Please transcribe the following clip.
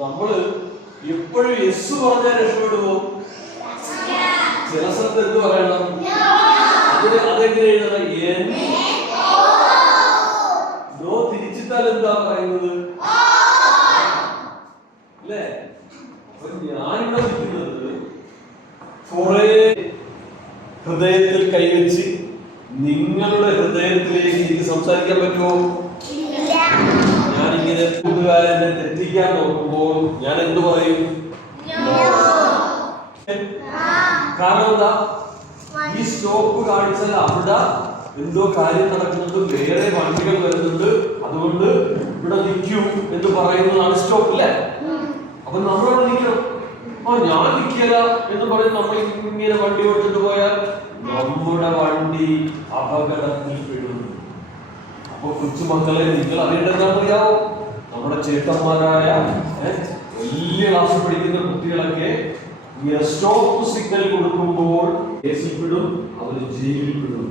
നമ്മള് എപ്പോഴും യെസ് പറഞ്ഞാൽ രക്ഷപ്പെടുമോ? ചില സ്ഥലത്ത് എന്ത് പറയണം? അതെങ്ങനെ എഴുതണം? നോ തിരിച്ചിട്ടാൽ എന്താ പറയുന്നത്? അല്ലേ? അപ്പൊ ഞാനിവിടെ നിൽക്കുന്നത് കുറെ ഹൃദയത്തിൽ കൈവച്ച് നിങ്ങളുടെ ഹൃദയത്തിലേക്ക് എനിക്ക് സംസാരിക്കാൻ പറ്റുമോ? ഞാനിങ്ങനെ കൂട്ടുകാരനെ തെറ്റിക്കാൻ നോക്കുമ്പോൾ ഞാൻ എന്ത് പറയും? കാരണം എന്താ? ഈ സ്റ്റോപ്പ് കാണിച്ചാൽ അവിടെ എന്തോ കാര്യം നടക്കുന്നുണ്ട്, വേറെ വണ്ടികൾ വരുന്നുണ്ട്, അതുകൊണ്ട് ഇവിടെ നിൽക്കൂ എന്ന് പറയുന്നതാണ് സ്റ്റോപ്പ്, അല്ലേ? അപ്പൊ നമ്മളവിടെ നിൽക്കണം. ഞാൻ നിൽക്കില്ല എന്ന് പറഞ്ഞ് നമ്മൾ ഇങ്ങനെ വണ്ടി ഓടിച്ചിട്ട് പോയാൽ നമ്മുടെ വണ്ടി അപകടത്തിൽ പെടും. അപ്പൊ കൊച്ചുമക്കളെ, നിങ്ങൾ അറിയേണ്ടതെന്നറിയാവോ? നമ്മുടെ ചേട്ടന്മാരായ വലിയ ക്ലാസ് പഠിക്കുന്ന കുട്ടികളൊക്കെ സ്റ്റോപ്പ് സിഗ്നൽ കൊടുക്കുമ്പോൾ കേസിൽ പെടും, അവർ ജയിലിൽ പെടും.